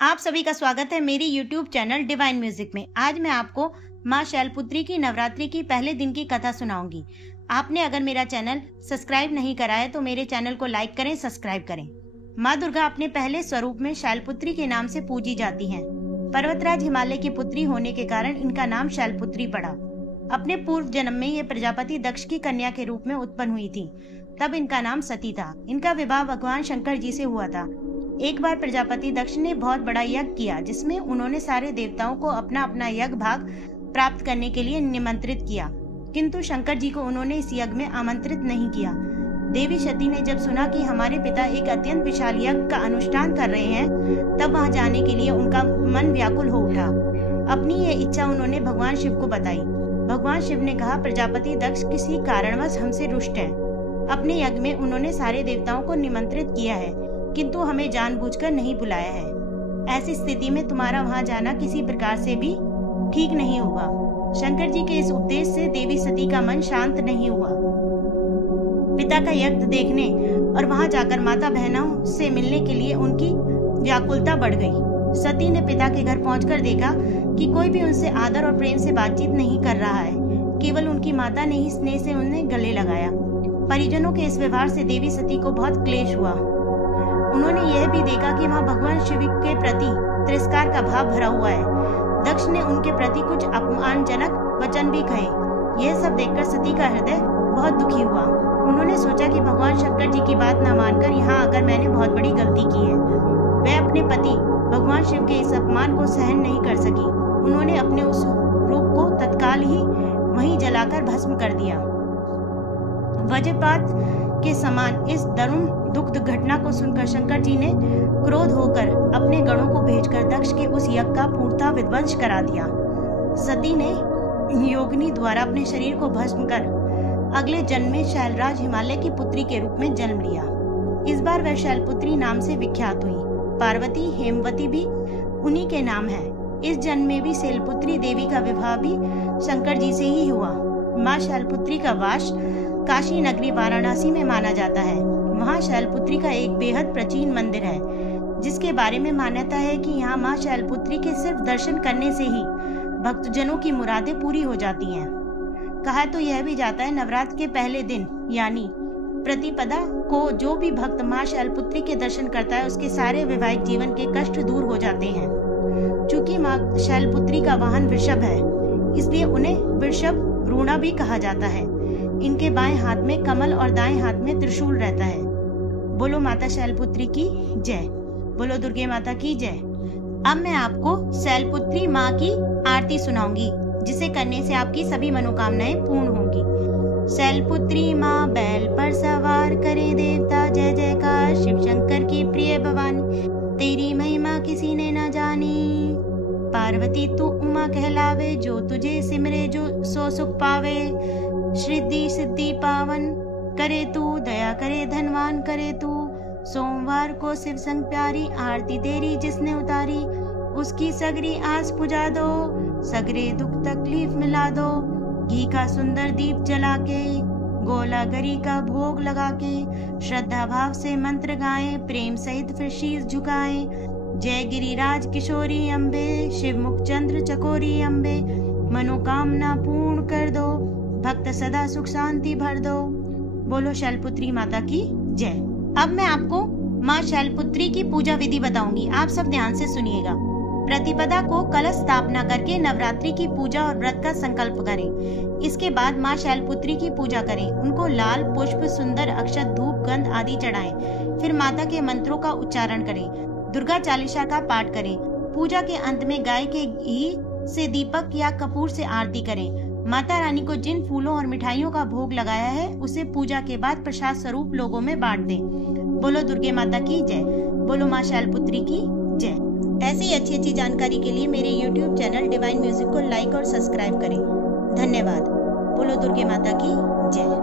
आप सभी का स्वागत है मेरी YouTube चैनल डिवाइन म्यूजिक में। आज मैं आपको माँ शैलपुत्री की नवरात्रि की पहले दिन की कथा सुनाऊंगी। आपने अगर मेरा चैनल सब्सक्राइब नहीं करा है तो मेरे चैनल को लाइक करें, सब्सक्राइब करें। माँ दुर्गा अपने पहले स्वरूप में शैलपुत्री के नाम से पूजी जाती हैं। पर्वतराज हिमालय की पुत्री होने के कारण इनका नाम शैलपुत्री पड़ा। अपने पूर्व जन्म में ये प्रजापति दक्ष की कन्या के रूप में उत्पन्न हुई थी, तब इनका नाम सती था। इनका विवाह भगवान शंकर जी से हुआ था। एक बार प्रजापति दक्ष ने बहुत बड़ा यज्ञ किया, जिसमें उन्होंने सारे देवताओं को अपना अपना यज्ञ भाग प्राप्त करने के लिए निमंत्रित किया, किंतु शंकर जी को उन्होंने इस यज्ञ में आमंत्रित नहीं किया। देवी सती ने जब सुना कि हमारे पिता एक अत्यंत विशाल यज्ञ का अनुष्ठान कर रहे हैं, तब वहां जाने के लिए उनका मन व्याकुल हो उठा। अपनी ये इच्छा उन्होंने भगवान शिव को बताई। भगवान शिव ने कहा, प्रजापति दक्ष किसी कारणवश हमसे रुष्ट है। अपने यज्ञ में उन्होंने सारे देवताओं को निमंत्रित किया है, किंतु हमें जानबूझकर नहीं बुलाया है। ऐसी स्थिति में तुम्हारा वहां जाना किसी प्रकार से भी ठीक नहीं होगा। शंकर जी के इस उपदेश से देवी सती का मन शांत नहीं हुआ। पिता का यज्ञ देखने और वहां जाकर माता बहनों से मिलने के लिए उनकी व्याकुलता बढ़ गई। सती ने पिता के घर पहुंचकर देखा कि कोई भी उनसे आदर और प्रेम से बातचीत नहीं कर रहा है। केवल उनकी माता ने ही स्नेह से उन्हें गले लगाया। परिजनों के इस व्यवहार से देवी सती को बहुत क्लेश हुआ। उन्होंने यह भी देखा कि वहां भगवान शिव के प्रति तिरस्कार का भाव भरा हुआ है। दक्ष ने उनके प्रति कुछ अपमानजनक वचन भी कहे। यह सब देखकर सती का हृदय बहुत दुखी हुआ। उन्होंने सोचा कि भगवान शंकर जी की बात न मानकर यहाँ आकर मैंने बहुत बड़ी गलती की है। वह अपने पति भगवान शिव के इस अपमान को सहन नहीं कर सकी। उन्होंने अपने उस रूप को तत्काल ही वहीं जलाकर भस्म कर दिया। वज्रपात के समान इस दारुण दुखद घटना को सुनकर शंकर जी ने क्रोध होकर अपने गणों को भेजकर दक्ष के उस यज्ञ का पूर्णतः विध्वंस करा दिया। सती ने योगिनी द्वारा अपने शरीर को भस्म कर अगले जन्म में शैलराज हिमालय की पुत्री के रूप में जन्म लिया। इस बार वह शैलपुत्री नाम से विख्यात हुई। पार्वती, हेमवती भी उन्हीं के नाम है। इस जन्म में भी शैलपुत्री देवी का विवाह भी शंकर जी से ही हुआ। माँ शैलपुत्री का वास काशी नगरी वाराणसी में माना जाता है। वहाँ शैलपुत्री का एक बेहद प्राचीन मंदिर है, जिसके बारे में मान्यता है कि यहाँ माँ शैलपुत्री के सिर्फ दर्शन करने से ही भक्तजनों की मुरादें पूरी हो जाती हैं। कहा तो यह भी जाता है, नवरात्र के पहले दिन यानी प्रतिपदा को जो भी भक्त माँ शैलपुत्री के दर्शन करता है, उसके सारे वैवाहिक जीवन के कष्ट दूर हो जाते हैं। चूंकि माँ शैलपुत्री का वाहन वृषभ है, इसलिए उन्हें वृषभ रूणा भी कहा जाता है। इनके बाएं हाथ में कमल और दाएं हाथ में त्रिशूल रहता है। बोलो माता शैलपुत्री की जय। बोलो दुर्गे माता की जय। अब मैं आपको शैलपुत्री माँ की आरती सुनाऊंगी, जिसे करने से आपकी सभी मनोकामनाएं पूर्ण होंगी। शैलपुत्री माँ बैल पर सवार करे देवता जय जयकार, शिव शंकर की प्रिय भवानी, तेरी महिमा किसी ने न जानी। पार्वती तू उमा कहलावे, जो तुझे सिमरे जो सो सुख पावे। श्रिद्धि सिद्धि पावन करे तू, दया करे धनवान करे तू। सोमवार को शिव संग प्यारी, आरती तेरी जिसने उतारी, उसकी सगरी आस पुजा दो, सगरे दुख तकलीफ मिला दो। घी का सुंदर दीप जला के, गोला गरी का भोग लगा के, श्रद्धा भाव से मंत्र गाएं, प्रेम सहित फिर शीश झुकाएं। जय गिरिराज किशोरी अम्बे, शिव मुख चंद्र चकोरी अम्बे, मनोकामना पूर्ण कर दो, भक्त सदा सुख शांति भर दो। बोलो शैलपुत्री माता की जय। अब मैं आपको माँ शैलपुत्री की पूजा विधि बताऊंगी। आप सब ध्यान से सुनिएगा। प्रतिपदा को कलश स्थापना करके नवरात्रि की पूजा और व्रत का संकल्प करें। इसके बाद माँ शैलपुत्री की पूजा करें। उनको लाल पुष्प, सुंदर अक्षत, धूप, गंध आदि चढ़ाएं। फिर माता के मंत्रों का उच्चारण करें। दुर्गा चालीसा का पाठ करें। पूजा के अंत में गाय के घी से दीपक या कपूर से आरती करें। माता रानी को जिन फूलों और मिठाइयों का भोग लगाया है, उसे पूजा के बाद प्रसाद स्वरूप लोगों में बांट दें। बोलो दुर्गे माता की जय। बोलो माँ शैलपुत्री की जय। ऐसी अच्छी जानकारी के लिए मेरे YouTube चैनल डिवाइन म्यूजिक को लाइक और सब्सक्राइब करें। धन्यवाद। बोलो दुर्गे माता की जय।